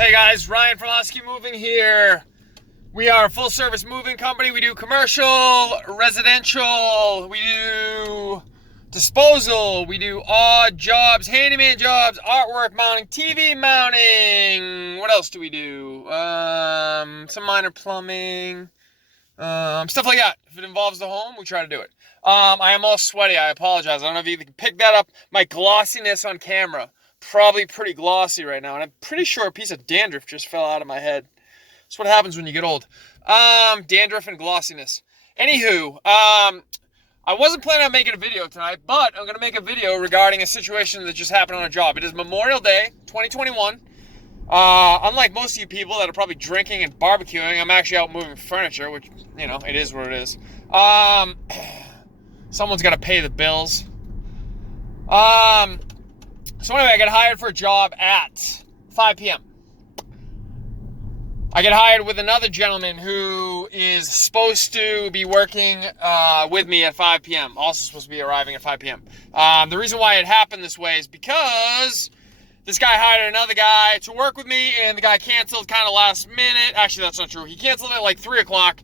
Hey guys, Ryan from Husky Moving here. We are a full service moving company. We do commercial, residential, we do disposal, we do odd jobs, handyman jobs, artwork mounting, TV mounting. What else do we do? Some minor plumbing, stuff like that. If it involves the home, we try to do it. I am all sweaty. I apologize. I don't know if you can pick that up. My glossiness on camera. Probably pretty glossy right now, and I'm pretty sure a piece of dandruff just fell out of my head. That's what happens when you get old. Dandruff and glossiness. Anywho, I wasn't planning on making a video tonight, but I'm going to make a video regarding a situation that just happened on a job. It is Memorial Day, 2021. Unlike most of you people that are probably drinking and barbecuing, I'm actually out moving furniture, which, it is what it is. Someone's got to pay the bills. So anyway, I got hired for a job at 5 p.m. I get hired with another gentleman who is supposed to be working with me at 5 p.m. Also supposed to be arriving at 5 p.m. The reason why it happened this way is because this guy hired another guy to work with me, and the guy canceled kind of last minute. Actually, that's not true. He canceled at like 3 o'clock.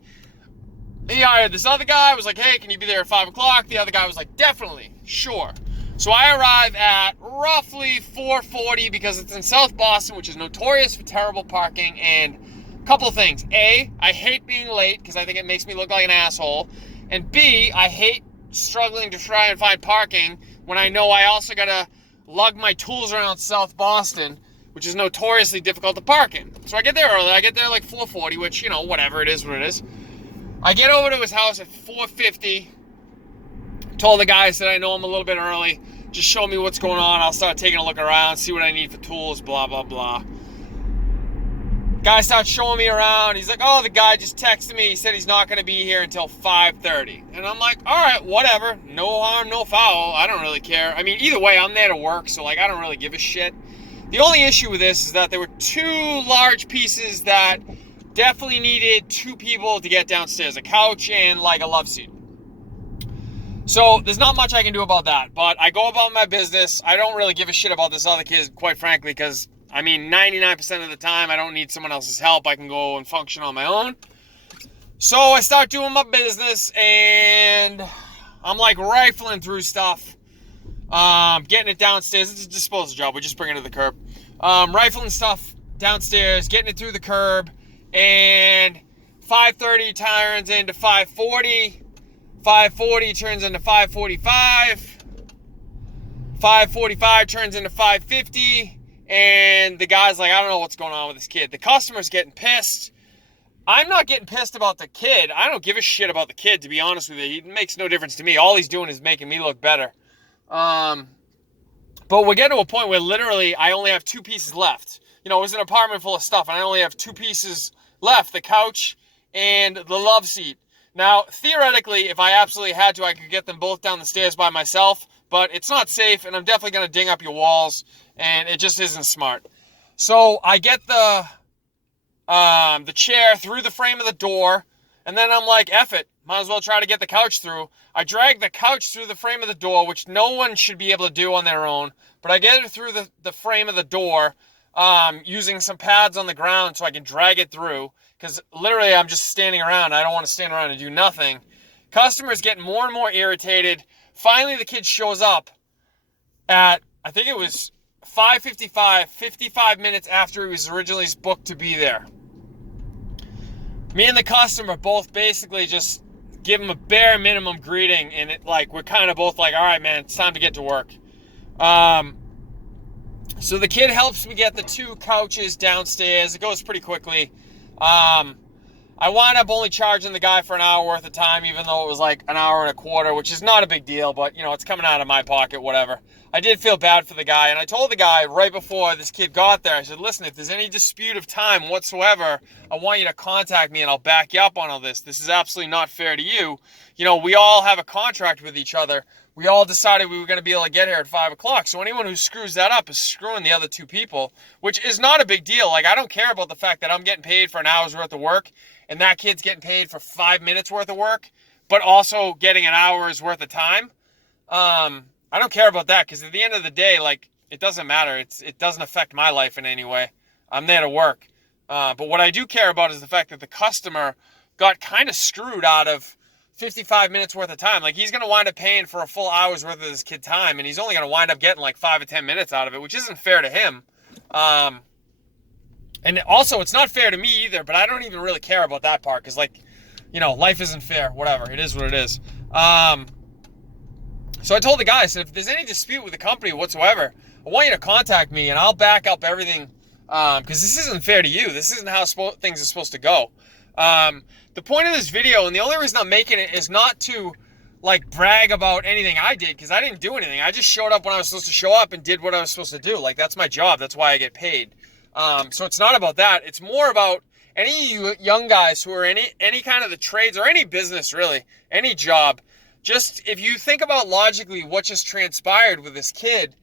He hired this other guy, was like, hey, can you be there at 5 o'clock? The other guy was like, definitely, sure. So I arrive at roughly 4:40 because it's in South Boston, which is notorious for terrible parking. And a couple of things. A, I hate being late because I think it makes me look like an asshole. And B, I hate struggling to try and find parking when I know I also got to lug my tools around South Boston, which is notoriously difficult to park in. So I get there early. I get there like 4:40, which, whatever, it is what it is. I get over to his house at 4:50. Told the guy, I said, I know I'm a little bit early. Just show me what's going on. I'll start taking a look around, see what I need for tools, blah, blah, blah. Guy starts showing me around. He's like, oh, the guy just texted me. He said he's not going to be here until 5:30. And I'm like, all right, whatever. No harm, no foul. I don't really care. I mean, either way, I'm there to work, so, I don't really give a shit. The only issue with this is that there were two large pieces that definitely needed two people to get downstairs. A couch and, a love seat. So there's not much I can do about that, but I go about my business. I don't really give a shit about this other kid, quite frankly, because, 99% of the time, I don't need someone else's help. I can go and function on my own. So I start doing my business, and I'm, rifling through stuff, getting it downstairs. It's a disposal job. We just bring it to the curb. Rifling stuff downstairs, getting it through the curb, and 5:30 turns into 5:40. 5:40 turns into 5:45. 5:45 turns into 5:50. And the guy's like, I don't know what's going on with this kid. The customer's getting pissed. I'm not getting pissed about the kid. I don't give a shit about the kid, to be honest with you. It makes no difference to me. All he's doing is making me look better. But we're getting to a point where literally I only have two pieces left. It was an apartment full of stuff, and I only have two pieces left, the couch and the love seat. Now, theoretically, if I absolutely had to, I could get them both down the stairs by myself, but it's not safe, and I'm definitely going to ding up your walls, and it just isn't smart. So I get the chair through the frame of the door, and then I'm like, F it, might as well try to get the couch through. I drag the couch through the frame of the door, which no one should be able to do on their own, but I get it through the frame of the door, using some pads on the ground so I can drag it through. Because literally I'm just standing around. I don't want to stand around and do nothing. Customers getting more and more irritated. Finally, the kid shows up at, I think it was 5:55, 55 minutes after he was originally booked to be there. Me and the customer both basically just give him a bare minimum greeting. And we're kind of both like, all right, man, it's time to get to work. So the kid helps me get the two couches downstairs. It goes pretty quickly. I wound up only charging the guy for an hour worth of time, even though it was an hour and a quarter, which is not a big deal, but it's coming out of my pocket, whatever. I did feel bad for the guy, and I told the guy right before this kid got there, I said, listen, if there's any dispute of time whatsoever, I want you to contact me and I'll back you up on all this. This is absolutely not fair to you. We all have a contract with each other. We all decided we were going to be able to get here at 5 o'clock. So anyone who screws that up is screwing the other two people, which is not a big deal. I don't care about the fact that I'm getting paid for an hour's worth of work and that kid's getting paid for 5 minutes worth of work, but also getting an hour's worth of time. I don't care about that because at the end of the day, it doesn't matter. It doesn't affect my life in any way. I'm there to work. But what I do care about is the fact that the customer got kind of screwed out of 55 minutes worth of time. Like, he's going to wind up paying for a full hour's worth of this kid time, and he's only going to wind up getting like 5 or 10 minutes out of it, which isn't fair to him. And also, it's not fair to me either, but I don't even really care about that part because, like, you know, life isn't fair. Whatever. It is what it is. So I told the guy, I said, if there's any dispute with the company whatsoever, I want you to contact me, and I'll back up everything, because this isn't fair to you. This isn't how things are supposed to go. The point of this video, and the only reason I'm making it, is not to, like, brag about anything I did, because I didn't do anything. I just showed up when I was supposed to show up and did what I was supposed to do. Like, that's my job. That's why I get paid. So it's not about that. It's more about any of you young guys who are in any kind of the trades or any business, really, any job. Just, if you think about logically what just transpired with this kid,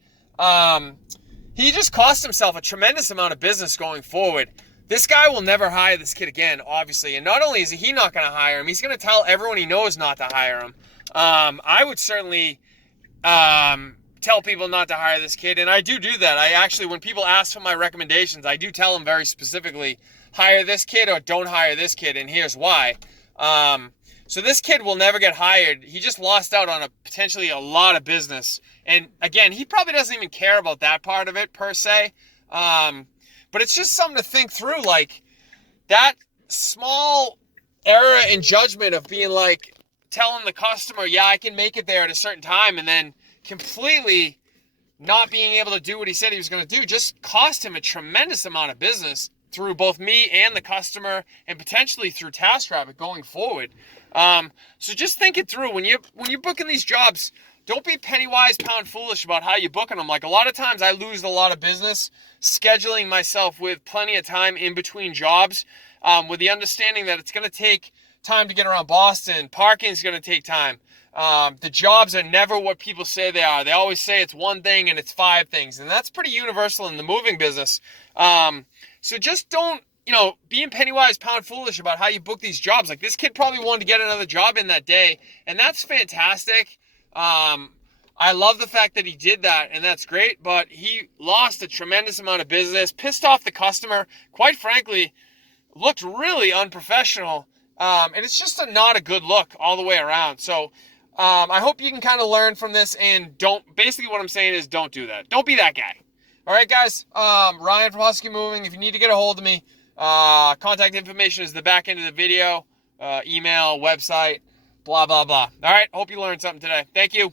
he just cost himself a tremendous amount of business going forward. This guy will never hire this kid again, obviously. And not only is he not going to hire him, he's going to tell everyone he knows not to hire him. I would certainly tell people not to hire this kid, and I do that. I actually, when people ask for my recommendations, I do tell them very specifically, hire this kid or don't hire this kid, and here's why. So this kid will never get hired. He just lost out on potentially a lot of business. And again, he probably doesn't even care about that part of it per se. But it's just something to think through. Like, that small error in judgment of being like, telling the customer, yeah, I can make it there at a certain time, and then completely not being able to do what he said he was going to do, just cost him a tremendous amount of business through both me and the customer, and potentially through TaskRabbit going forward. So just think it through. When you're booking these jobs, don't be penny wise, pound foolish about how you're booking them. Like, a lot of times I lose a lot of business scheduling myself with plenty of time in between jobs, with the understanding that it's going to take time to get around Boston. Parking is going to take time. The jobs are never what people say they are. They always say it's one thing and it's 5 things. And that's pretty universal in the moving business. So just don't, being penny wise, pound foolish about how you book these jobs. Like, this kid probably wanted to get another job in that day, and that's fantastic. I love the fact that he did that, and that's great, but he lost a tremendous amount of business, pissed off the customer, quite frankly, looked really unprofessional, and it's just not a good look all the way around. So I hope you can kind of learn from this, and basically what I'm saying is don't do that. Don't be that guy. All right, guys, Ryan from Husky Moving. If you need to get a hold of me, contact information is the back end of the video, email, website, blah, blah, blah. All right, hope you learned something today. Thank you.